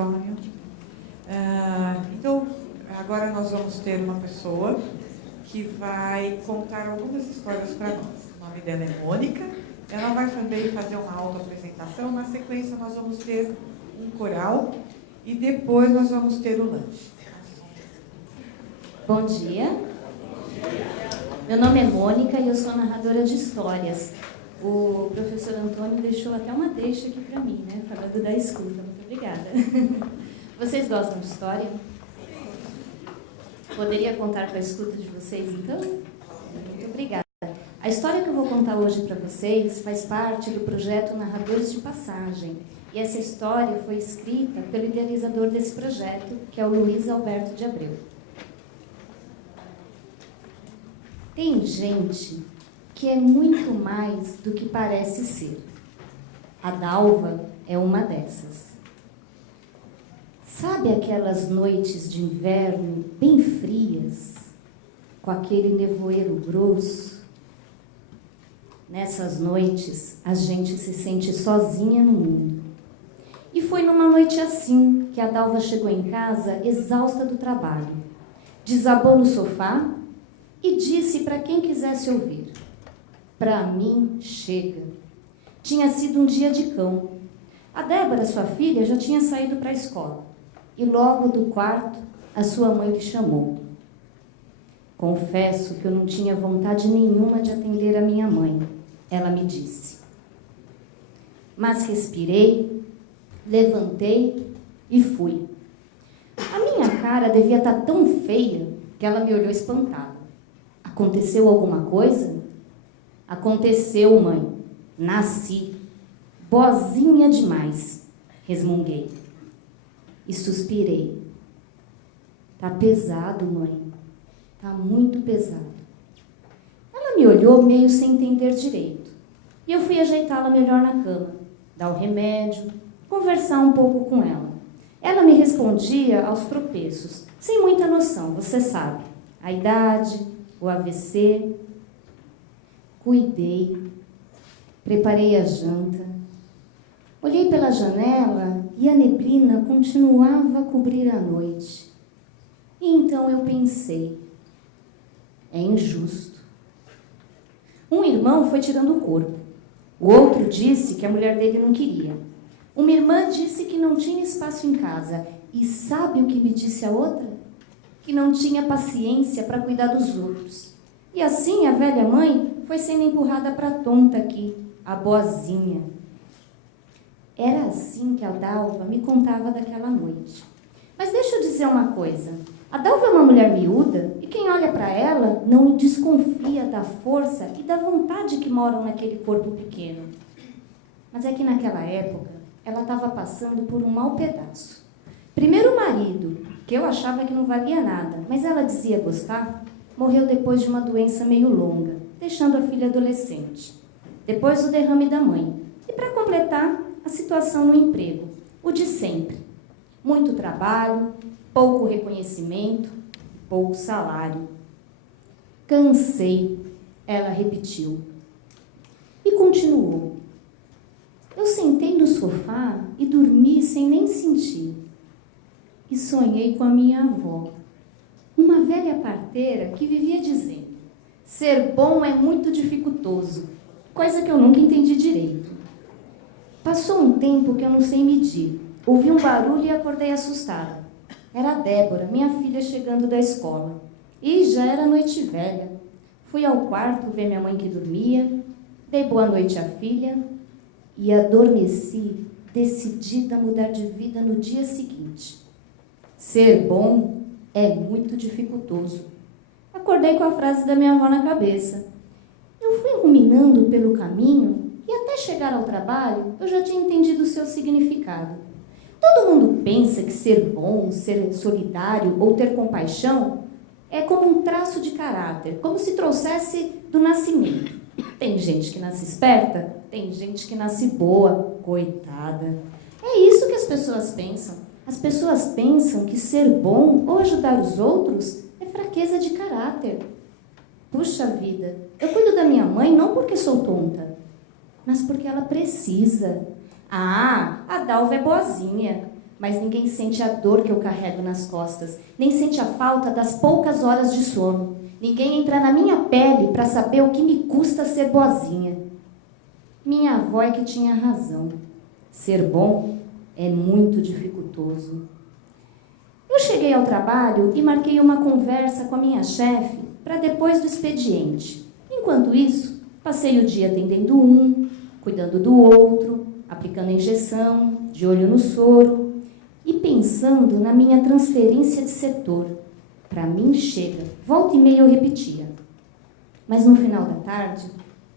Antônio. Então, agora nós vamos ter uma pessoa que vai contar algumas histórias para nós. O nome dela é Mônica. Ela vai também fazer uma auto-apresentação. Na sequência, nós vamos ter um coral e depois nós vamos ter o lanche. Bom dia. Meu nome é Mônica e eu sou narradora de histórias. O professor Antônio deixou até uma deixa aqui para mim, né? Falando da escuta. Muito obrigada. Vocês gostam de história? Poderia contar com a escuta de vocês, então? Muito obrigada. A história que eu vou contar hoje para vocês faz parte do projeto Narradores de Passagem. E essa história foi escrita pelo idealizador desse projeto, que é o Luiz Alberto de Abreu. Tem gente que é muito mais do que parece ser. A Dalva é uma dessas. Sabe aquelas noites de inverno bem frias, com aquele nevoeiro grosso? Nessas noites, a gente se sente sozinha no mundo. E foi numa noite assim que a Dalva chegou em casa exausta do trabalho. Desabou no sofá e disse para quem quisesse ouvir: "Para mim, chega." Tinha sido um dia de cão. A Débora, sua filha, já tinha saído para a escola. E logo do quarto, a sua mãe lhe chamou. "Confesso que eu não tinha vontade nenhuma de atender a minha mãe," ela me disse. Mas respirei, levantei e fui. A minha cara devia estar tão feia que ela me olhou espantada. "Aconteceu alguma coisa?" "Aconteceu, mãe. Nasci. Boazinha demais," resmunguei. E suspirei. "Tá pesado, mãe. Tá muito pesado." Ela me olhou meio sem entender direito. E eu fui ajeitá-la melhor na cama, dar o remédio, conversar um pouco com ela. Ela me respondia aos tropeços, sem muita noção, você sabe. A idade, o AVC. Cuidei. Preparei a janta. Olhei pela janela e a neblina continuava a cobrir a noite. E então eu pensei, é injusto. Um irmão foi tirando o corpo. O outro disse que a mulher dele não queria. Uma irmã disse que não tinha espaço em casa. E sabe o que me disse a outra? Que não tinha paciência para cuidar dos outros. E assim a velha mãe foi sendo empurrada para a tonta aqui, a boazinha. Era assim que a Dalva me contava daquela noite. Mas deixa eu dizer uma coisa. A Dalva é uma mulher miúda e quem olha para ela não desconfia da força e da vontade que moram naquele corpo pequeno. Mas é que naquela época ela estava passando por um mau pedaço. Primeiro o marido, que eu achava que não valia nada, mas ela dizia gostar, morreu depois de uma doença meio longa, deixando a filha adolescente. Depois o derrame da mãe. E para completar, a situação no emprego, o de sempre. Muito trabalho, pouco reconhecimento, pouco salário. "Cansei," ela repetiu. E continuou. "Eu sentei no sofá e dormi sem nem sentir. E sonhei com a minha avó, uma velha parteira que vivia dizendo: ser bom é muito dificultoso, coisa que eu nunca entendi direito. Passou um tempo que eu não sei medir. Ouvi um barulho e acordei assustada. Era a Débora, minha filha, chegando da escola. E já era noite velha. Fui ao quarto ver minha mãe que dormia, dei boa noite à filha e adormeci, decidida a mudar de vida no dia seguinte. Ser bom é muito dificultoso." Acordei com a frase da minha avó na cabeça. Eu fui ruminando pelo caminho e até chegar ao trabalho eu já tinha entendido o seu significado. Todo mundo pensa que ser bom, ser solidário ou ter compaixão é como um traço de caráter, como se trouxesse do nascimento. Tem gente que nasce esperta, tem gente que nasce boa, coitada. É isso que as pessoas pensam. As pessoas pensam que ser bom ou ajudar os outros é fraqueza de caráter. Puxa vida, eu cuido da minha mãe não porque sou tonta, mas porque ela precisa. Ah, a Dalva é boazinha. mas ninguém sente a dor que eu carrego nas costas, nem sente a falta das poucas horas de sono. Ninguém entra na minha pele para saber o que me custa ser boazinha. Minha avó é que tinha razão. Ser bom é muito dificultoso. Eu cheguei ao trabalho e marquei uma conversa com a minha chefe para depois do expediente. Enquanto isso, passei o dia atendendo um, cuidando do outro, aplicando a injeção, de olho no soro e pensando na minha transferência de setor. Para mim chega, volta e meia eu repetia. Mas no final da tarde,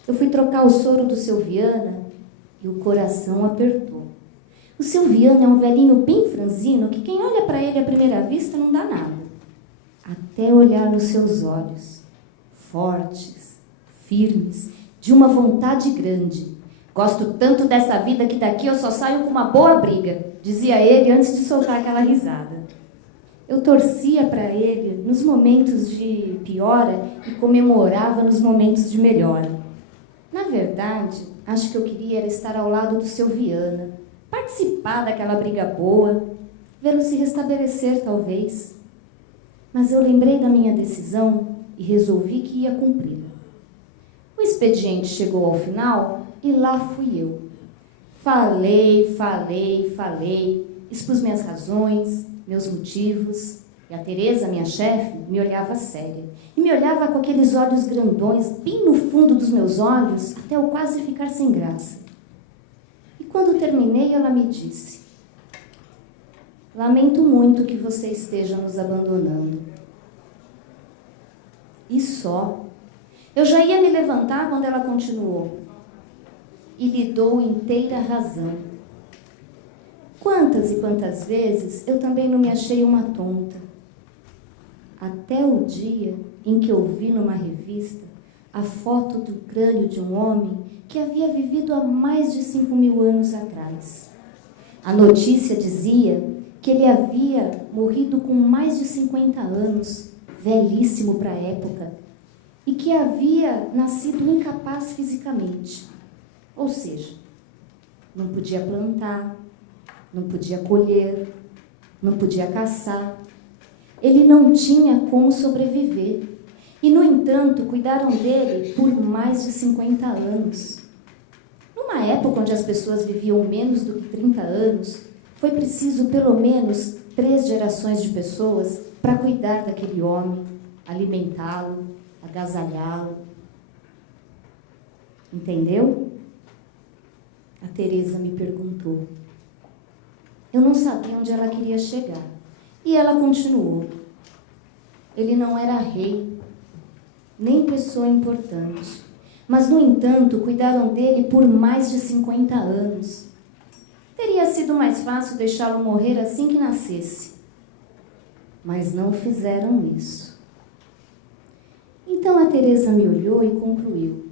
eu fui trocar o soro do seu Viana e o coração apertou. O seu Viana é um velhinho bem franzino que quem olha para ele à primeira vista não dá nada. Até olhar nos seus olhos, fortes, firmes, de uma vontade grande. Gosto tanto dessa vida que daqui eu só saio com uma boa briga, dizia ele antes de soltar aquela risada. Eu torcia para ele nos momentos de piora e comemorava nos momentos de melhora. Na verdade, acho que eu queria era estar ao lado do seu Viana, participar daquela briga boa, vê-lo se restabelecer talvez. Mas eu lembrei da minha decisão e resolvi que ia cumpri-la. O expediente chegou ao final e lá fui eu. Falei, expus minhas razões, meus motivos, e a Tereza, minha chefe, me olhava séria. E me olhava com aqueles olhos grandões, bem no fundo dos meus olhos, até eu quase ficar sem graça. E quando terminei, ela me disse: lamento muito que você esteja nos abandonando. E só. Eu já ia me levantar quando ela continuou. E lhe dou inteira razão. Quantas e quantas vezes eu também não me achei uma tonta. Até o dia em que eu vi numa revista a foto do crânio de um homem que havia vivido há mais de 5.000 anos atrás. A notícia dizia que ele havia morrido com mais de 50 anos, velhíssimo para a época, e que havia nascido incapaz fisicamente. Ou seja, não podia plantar, não podia colher, não podia caçar. Ele não tinha como sobreviver. E, no entanto, cuidaram dele por mais de 50 anos. Numa época onde as pessoas viviam menos do que 30 anos, foi preciso pelo menos 3 gerações de pessoas para cuidar daquele homem, alimentá-lo, agasalhá-lo. Entendeu? A Tereza me perguntou. Eu não sabia onde ela queria chegar. E ela continuou. Ele não era rei, nem pessoa importante. Mas, no entanto, cuidaram dele por mais de 50 anos. Teria sido mais fácil deixá-lo morrer assim que nascesse. Mas não fizeram isso. Então a Tereza me olhou e concluiu.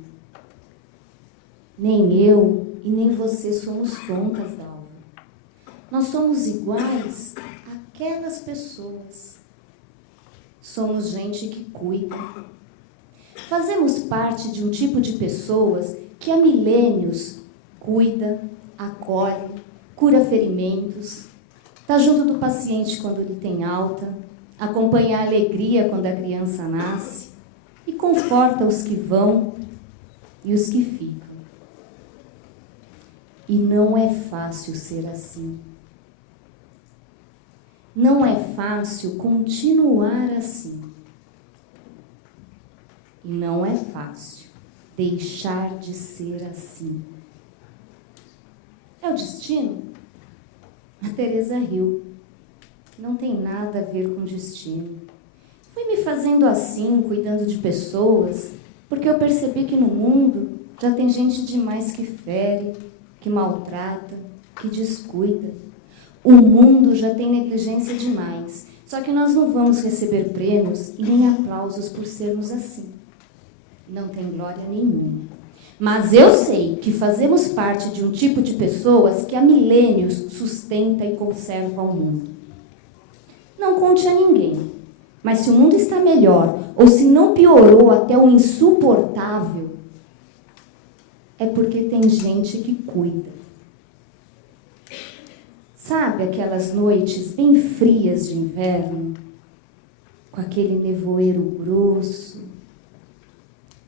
Nem eu e nem você somos tontas, Dalva. Nós somos iguais àquelas pessoas. Somos gente que cuida. Fazemos parte de um tipo de pessoas que há milênios cuida, acolhe, cura ferimentos, está junto do paciente quando ele tem alta, acompanha a alegria quando a criança nasce e conforta os que vão e os que ficam. E não é fácil ser assim. Não é fácil continuar assim. E não é fácil deixar de ser assim. É o destino? A Tereza riu. Não tem nada a ver com destino. Fui me fazendo assim, cuidando de pessoas, porque eu percebi que no mundo já tem gente demais que fere, que maltrata, que descuida. O mundo já tem negligência demais. Só que nós não vamos receber prêmios e nem aplausos por sermos assim. Não tem glória nenhuma. Mas eu sei que fazemos parte de um tipo de pessoas que há milênios sustenta e conserva o mundo. Não conte a ninguém, mas se o mundo está melhor ou se não piorou até o insuportável, é porque tem gente que cuida. Sabe aquelas noites bem frias de inverno, com aquele nevoeiro grosso?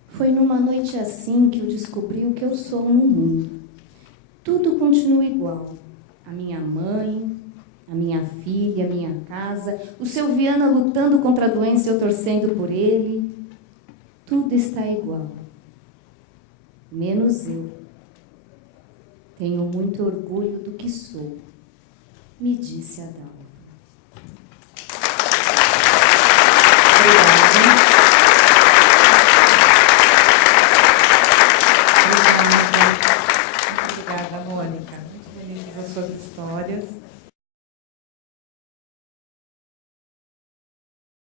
Foi numa noite assim que eu descobri o que eu sou no mundo. Tudo continua igual. A minha mãe, a minha filha, a minha casa, o seu Viana lutando contra a doença e eu torcendo por ele. Tudo está igual. Menos eu. Tenho muito orgulho do que sou, me disse Adalva. Obrigada.